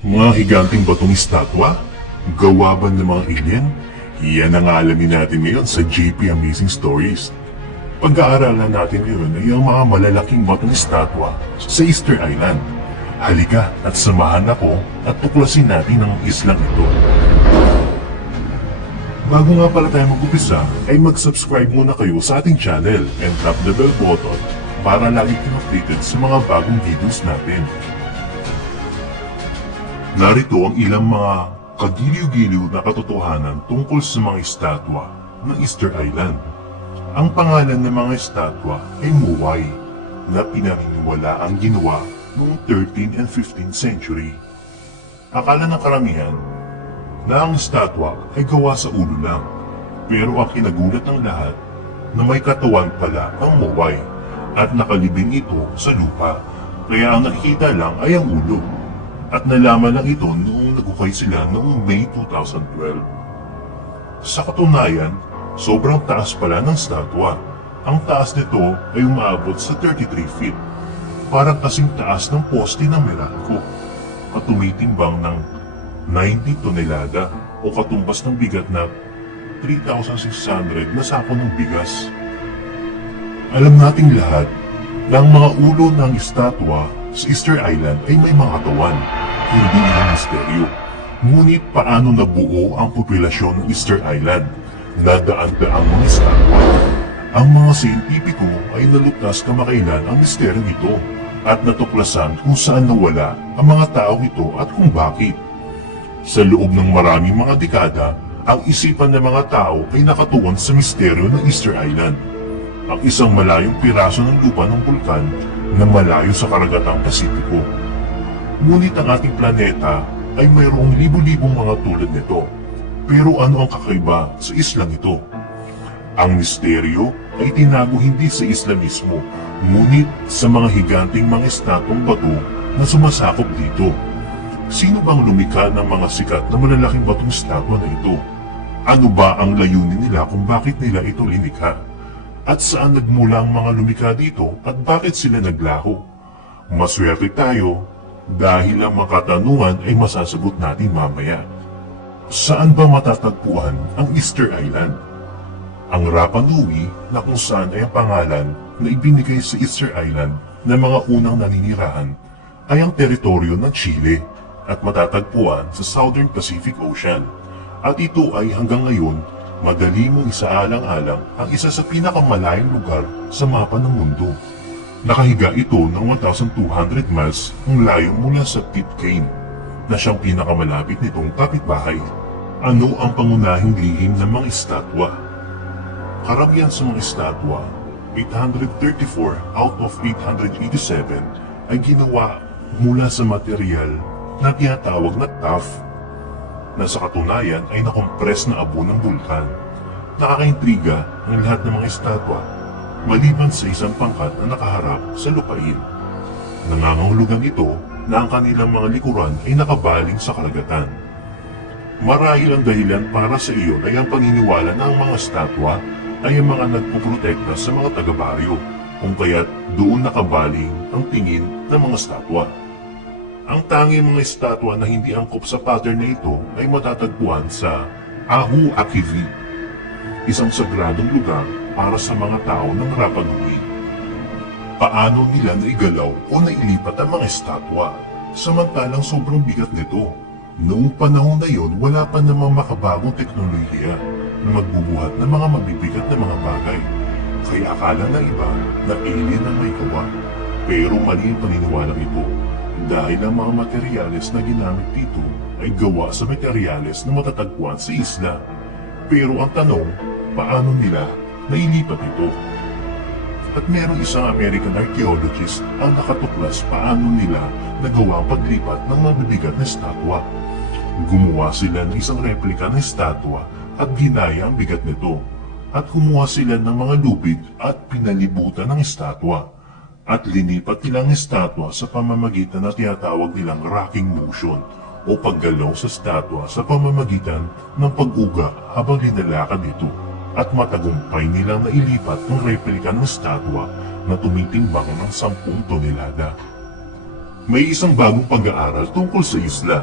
Mga higanting batong estatwa? Gawa ba ng mga alien? Yan ang alamin natin ngayon sa JP Amazing Stories. Pag-aaralan natin ngayon ay ang mga malalaking batong estatwa sa Easter Island. Halika at samahan ako at tuklasin natin ang islang ito. Bago nga pala tayo mag-upisa, ay mag-subscribe muna kayo sa ating channel and tap the bell button para lagi kayo updated sa mga bagong videos natin. Narito ang ilang mga kagiliw-giliw na katotohanan tungkol sa mga estatwa ng Easter Island. Ang pangalan ng mga estatwa ay Moai, na pinaniniwala ang ginawa noong 13th and 15th century. Akala ng karamihan na ang estatwa ay gawa sa ulo lang, pero ang kinagulat ng lahat na may katawan pala ang Moai at nakalibing ito sa lupa, kaya ang nakikita lang ay ang ulo. At nalaman lang ito noong nagukay sila noong May 2012. Sa katunayan, sobrang taas pala ng statwa. Ang taas nito ay umaabot sa 33 feet. Parang kasing taas ng poste ng Meralco at tumitimbang ng 90 tonelada o katumbas ng bigat na 3,600 na sako ng bigas. Alam nating lahat na ang mga ulo ng estatwa sa Easter Island ay may mga katawan, hindi ilang misteryo. Ngunit paano nabuo ang populasyon ng Easter Island na daan-daang mga estatwa? Ang mga siyentipiko ay naluktas kamakailan ang misteryong ito at natuklasan kung saan nawala ang mga taong ito at kung bakit. Sa loob ng maraming mga dekada, ang isipan ng mga tao ay nakatuon sa misteryo ng Easter Island, ang isang malayong piraso ng lupa ng bulkan na malayo sa karagatang Pasipiko. Ngunit ang ating planeta ay mayroong libu-libong mga tulad nito. Pero ano ang kakaiba sa islang ito? Ang misteryo ay tinago hindi sa isla mismo, ngunit sa mga higanting mga estatwang bato na sumasakop dito. Sino bang lumikha ng mga sikat na malalaking batong estatwa na ito? Ano ba ang layunin nila kung bakit nila ito linikha? At saan nagmula ang mga lumikha dito at bakit sila naglaho? Maswerte tayo dahil ang mga katanungan ay masasagot natin mamaya. Saan ba matatagpuan ang Easter Island? Ang Rapa Nui na kung saan ay ang pangalan na ibinigay sa Easter Island ng mga unang naninirahan ay ang teritoryo ng Chile at matatagpuan sa Southern Pacific Ocean. At ito ay hanggang ngayon madali mong isaalang-alang ang isa sa pinakamalayong lugar sa mapa ng mundo. Nakahiga ito ng 1,200 miles ang layo mula sa Pitcairn, na siyang pinakamalapit nitong kapitbahay. Ano ang pangunahing lihim ng mga estatwa? Karamihan sa mga estatwa, 834 out of 887 ay ginawa mula sa material na tinatawag na tuff, na sa katunayan ay nakompress na abo ng bulkan. Nakakaintriga ang lahat ng mga estatwa, maliban sa isang pangkat na nakaharap sa lupain. Nangangahulugan ito na ang kanilang mga likuran ay nakabaling sa karagatan. Marahil ang dahilan para sa iyon ay ang paniniwala na ang mga estatwa ay ang mga nagpuprotekta sa mga taga-baryo, kung kaya't doon nakabaling ang tingin ng mga estatwa. Ang tanging mga estatwa na hindi angkop sa pattern na ito ay matatagpuan sa Ahu Akivi, isang sagradong lugar para sa mga tao ng Rapa Nui. Paano nila naigalaw o nailipat ang mga estatwa, samantalang sobrang bigat nito? Noong panahon na yon, wala pa namang makabagong teknolohiya na magbubuhat ng mga mabibigat na mga bagay. Kaya akala ng iba na alien ang may gawa. Pero mali ang paniniwalang ito, dahil ang mga materyales na ginamit dito ay gawa sa materyales na matatagpuan sa isla. Pero ang tanong, paano nila nailipat ito? At merong isang American archaeologist ang nakatuklas paano nila nagawa ang paglipat ng mabibigat na estatwa. Gumawa sila ng isang replika ng estatwa at ginaya ang bigat nito. At kumuha sila ng mga lupit at pinalibutan ng estatwa. At linipat nilang estatwa sa pamamagitan na tinatawag nilang rocking motion o paggalaw sa estatwa sa pamamagitan ng pag-uga habang linalakad ito. At matagumpay nilang nailipat ng replika ng estatwa na tumitimbang ng 10 tonelada. may isang bagong pag-aaral tungkol sa isla.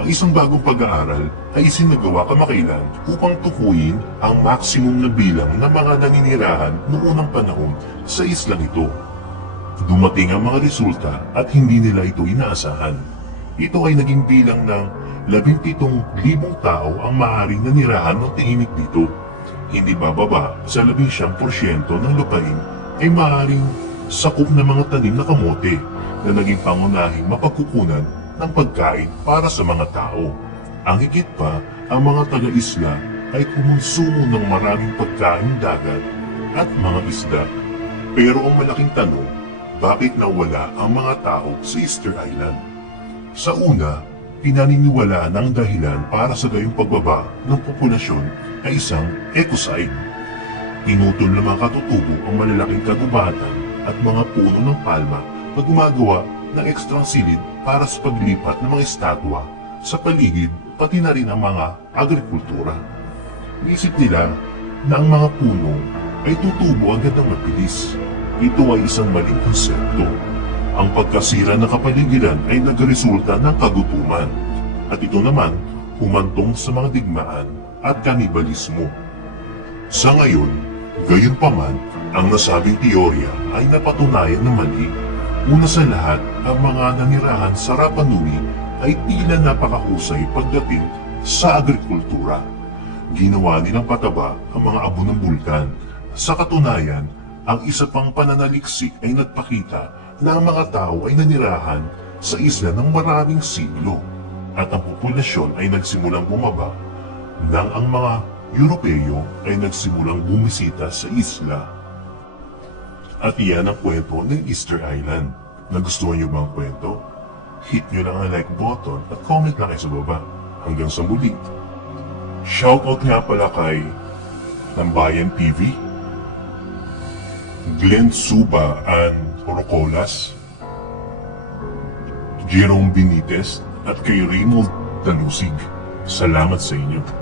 Ang isang bagong pag-aaral ay isinagawa kamakailan upang tukuyin ang maksimum na bilang ng mga naninirahan noong unang panahon sa islang ito. Dumating ang mga resulta at hindi nila ito inaasahan. Ito ay naging bilang ng 17,000 tao ang maaaring nanirahan ng tahimik dito. Hindi bababa sa 11% ng lupain ay maaaring sakop ng mga tanim na kamote na naging pangunahing mapagkukunan ng pagkain para sa mga tao. Ang higit pa, ang mga taga-isla ay kumonsumo ng maraming pagkain dagat at mga isda. Pero ang malaking tanong, bakit nawala ang mga tao sa Easter Island? Sa una, pinaniniwalaan ang dahilan para sa gayong pagbaba ng populasyon ay isang ecocide. Pinutol ng mga katutubo ang malalaking kagubatan at mga puno ng palma na gumagawa ng ekstrang silid para sa paglipat ng mga estatwa sa paligid pati na rin ang mga agrikultura. Iisip nila na ang mga puno ay tutubo agad ng mabilis. Ito ay isang maling konsepto. Ang pagkasira ng kapaligiran ay nagresulta ng kagutuman at ito naman humantong sa mga digmaan at kanibalismo. Sa ngayon, gayunpaman, ang nasabing teorya ay napatunayan na mali. Una sa lahat, ang mga nanirahan sa Rapa Nui ay tila napakahusay pagdating sa agrikultura. Ginawa nilang pataba ang mga abo ng bulkan. Sa katunayan, ang isa pang pananaliksik ay nagpakita na ang mga tao ay nanirahan sa isla ng maraming siglo at ang populasyon ay nagsimulang bumaba nang ang mga Europeo ay nagsimulang bumisita sa isla. At iyan ang kwento ng Easter Island. Nagustuhan niyo ba ang kwento? Hit niyo lang ang like button at comment lang kayo sa baba. Hanggang sa muli. Shoutout nga pala kay Nambayan TV, Glenn Suba and Rocolas, Jerome Benitez at kay Raymond Tanusig. Salamat sa inyo.